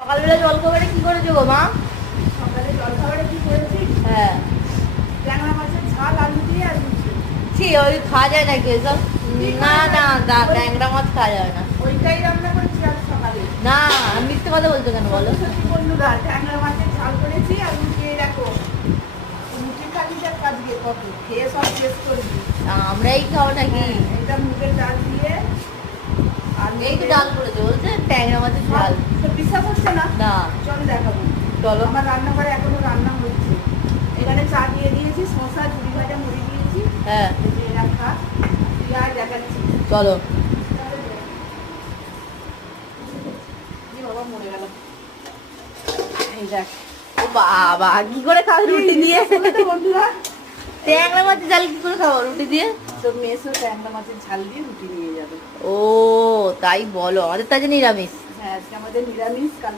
সকালবেলা জলখাবারে কি করেছো গো মা? সকালে জলখাবারে কি করেছি? হ্যাঁ। ট্যাংরা মাছের ঝাল, আলু দিয়ে আর লুচি। ছি, ওই খাওয়া যায় নাকি এসব? না না, ট্যাংরা মাছ খাওয়া যাবে না। ওইটাই রান্না করেছি আজ সকালে। না, মিথ্যে কথা বলছো কেন বলো? সত্যি বন্ধুরা, ট্যাংরা মাছের ঝাল করেছি আর লুচি। এই দেখো, লুচি খালি যাক আজকে কত খেয়ে সব শেষ করে দিই। আমরাই খাও নাকি? এটা মুগের ডাল দিয়ে আর এই তো ডাল করেছো বলছে, ট্যাংরা মাছের ঝাল। বিশ্বাস হচ্ছে না? না। চল দেখাবো। চলো। আমার রান্নাঘরে এখনো রান্না হচ্ছে। এখানে চা দিয়ে দিয়েছি, শসা ঝুড়ি ভাজা মুড়ি দিয়েছি। হ্যাঁ, এরা খা, পেঁয়াজ দেখাচ্ছি। চলো। বাবা মরে গেল। এই দেখ, ও বাবা, কি করে খাও রুটি দিয়ে? বন্ধুরা, ট্যাংরা মাছের ঝাল কি করে খাবো রুটি দিয়ে? তো মেসো ট্যাংরা মাছের ঝাল দিয়ে রুটি নিয়ে যাবে। ও তাই বলো, আমাদের তাই নিরামিষ। হ্যাঁ, আজকে আমাদের নিরামিষ। কাল